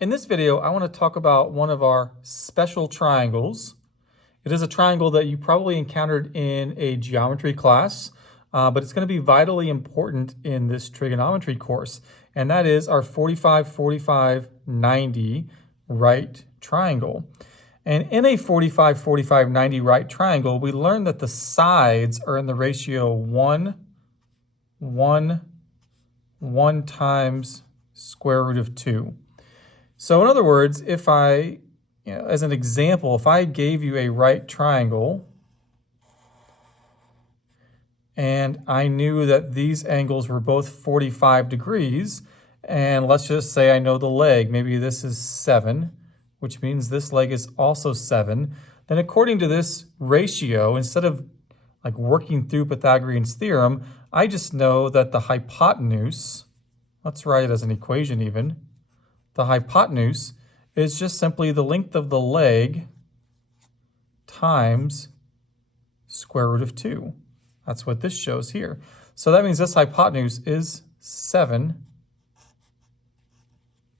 In this video, I want to talk about one of our special triangles. It is a triangle that you probably encountered in a geometry class, but it's going to be vitally important in this trigonometry course, and that is our 45-45-90 right triangle. And in a 45-45-90 right triangle, we learned that the sides are in the ratio 1 times square root of 2. So in other words, if I, as an example, if I gave you a right triangle and I knew that these angles were both 45 degrees, and let's just say I know the leg, maybe this is 7, which means this leg is also 7, then according to this ratio, instead of like working through Pythagorean's theorem, I just know that the hypotenuse, let's write it as an equation even, the hypotenuse is just simply the length of the leg times square root of 2. That's what this shows here. So that means this hypotenuse is 7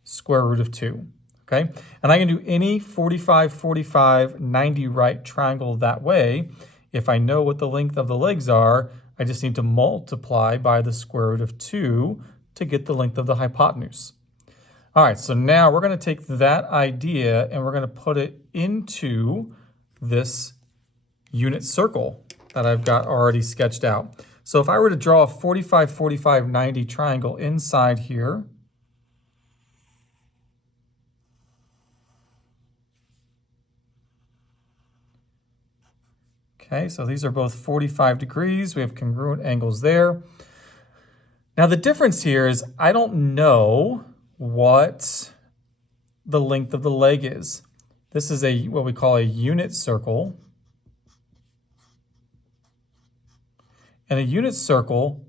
square root of 2. Okay? And I can do any 45-45-90 right triangle that way. If I know what the length of the legs are, I just need to multiply by the square root of 2 to get the length of the hypotenuse. All right, so now we're going to take that idea and we're going to put it into this unit circle that I've got already sketched out. So if I were to draw a 45-45-90 triangle inside here, okay, so these are both 45 degrees. We have congruent angles there. Now the difference here is I don't know what the length of the leg is. This is what we call a unit circle. And a unit circle,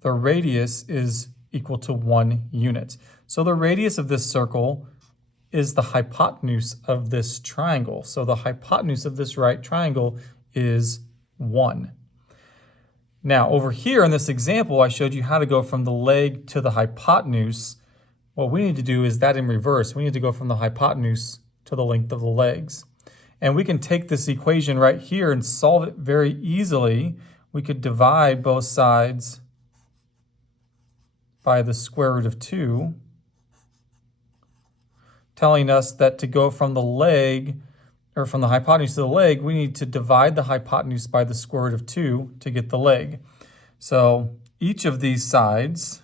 the radius is equal to 1 unit. So the radius of this circle is the hypotenuse of this triangle. So the hypotenuse of this right triangle is 1. Now over here in this example, I showed you how to go from the leg to the hypotenuse. What we need to do is that in reverse. We need to go from the hypotenuse to the length of the legs. And we can take this equation right here and solve it very easily. We could divide both sides by the square root of 2, telling us that to go from the leg, or from the hypotenuse to the leg, we need to divide the hypotenuse by the square root of 2 to get the leg. So each of these sides,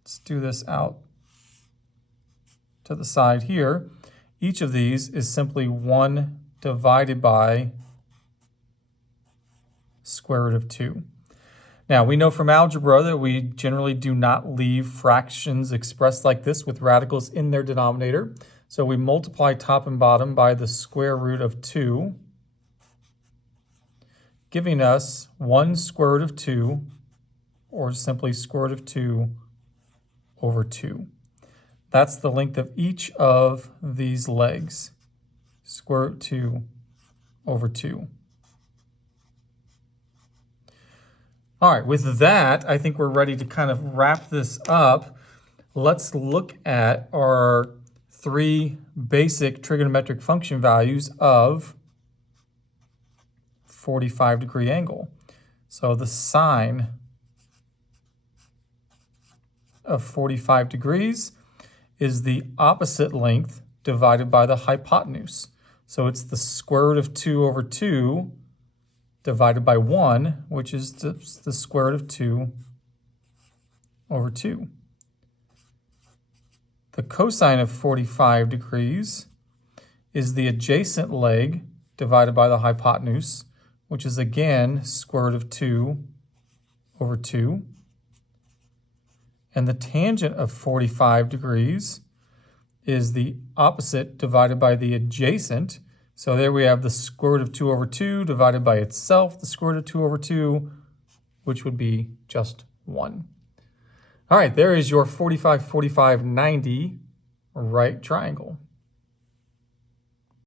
let's do this out to the side here, each of these is simply 1 divided by square root of 2. Now, we know from algebra that we generally do not leave fractions expressed like this with radicals in their denominator. So we multiply top and bottom by the square root of 2, giving us 1 square root of 2, or simply square root of 2 over 2. That's the length of each of these legs, square root 2 over 2. All right, with that, I think we're ready to kind of wrap this up. Let's look at our 3 basic trigonometric function values of 45-degree angle. So the sine of 45 degrees is the opposite length divided by the hypotenuse. So it's the square root of 2 over 2 divided by 1, which is the square root of 2 over 2. The cosine of 45 degrees is the adjacent leg divided by the hypotenuse, which is again square root of 2 over 2. And the tangent of 45 degrees is the opposite divided by the adjacent. So there we have the square root of 2 over 2 divided by itself, the square root of 2 over 2, which would be just 1. All right, there is your 45-45-90 right triangle.